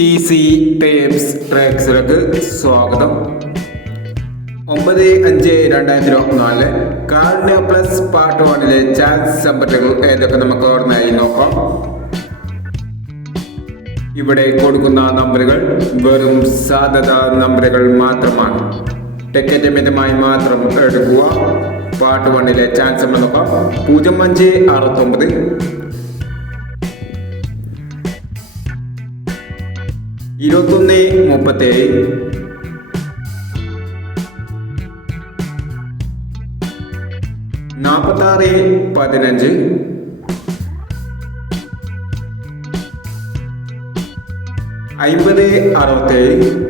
Easy terms ട്രാക്സിലേക്ക് സ്വാഗതം. ഒമ്പത് അഞ്ച് രണ്ടായിരത്തി ഇരുപത്തിനാല് കാർഡിയ പ്ലസ് പാർട്ട് വണ്ണിലെ ചാൻസ് സമ്പത്തുകൾ ഏതൊക്കെ നമുക്ക് ഓർമ്മയായി നോക്കാം. ഇവിടെ കൊടുക്കുന്ന നമ്പറുകൾ വെറും സാധ്യത നമ്പറുകൾ മാത്രമാണ്. ടിക്കറ്റ് മിതമായി മാത്രം എടുക്കുക. പാർട്ട് വണ്ണിലെ ചാൻസ് നോക്കാം. പൂജ്യം അഞ്ച് അറുപത്തൊമ്പത് ഇരുപത്തൊന്ന് മുപ്പത്തേഴ്. നാൽപ്പത്താറ് പതിനഞ്ച്. അയിമ്പത് അറുപത്തേഴ്.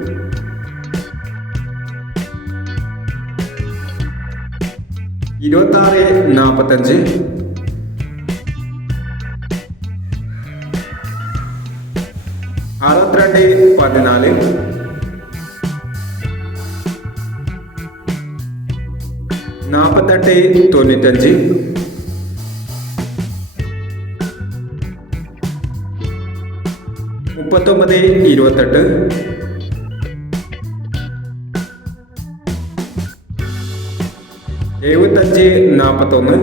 ഇരുപത്താറ് നാൽപ്പത്തഞ്ച് അറുപത്തിരണ്ട് പതിനാല്. നാൽപ്പത്തെട്ട് തൊണ്ണൂറ്റഞ്ച്. മുപ്പത്തൊമ്പത് ഇരുപത്തെട്ട്. എഴുപത്തഞ്ച് നാൽപ്പത്തൊന്ന്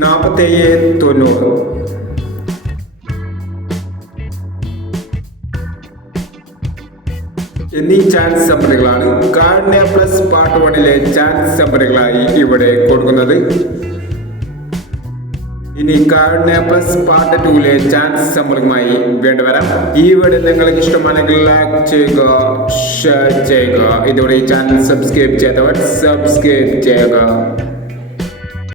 നാൽപ്പത്തേഴ് തൊണ്ണൂറ്. എന്നീ ചാൻസ് നമ്പറുകളാണ് കാർഡിനെ പ്ലസ് പാർട്ട് വണ്ണിലെ ചാൻസ് നമ്പറുകളായി ഇവിടെ കൊടുക്കുന്നത്. ഇനി കാർഡിനെ പ്ലസ് പാർട്ട് ടൂവിലെ ചാൻസ് നമ്പറുമായി വേണ്ടി വരാം. ഈ വീഡിയോ നിങ്ങൾക്ക് ഇഷ്ടമാണെങ്കിൽ ലൈക്ക് ചെയ്യുക ഷെയർ ചെയ്യുക. ഇതോടെ ഈ ചാനൽ സബ്സ്ക്രൈബ് ചെയ്തവർ സബ്സ്ക്രൈബ് ചെയ്യുക.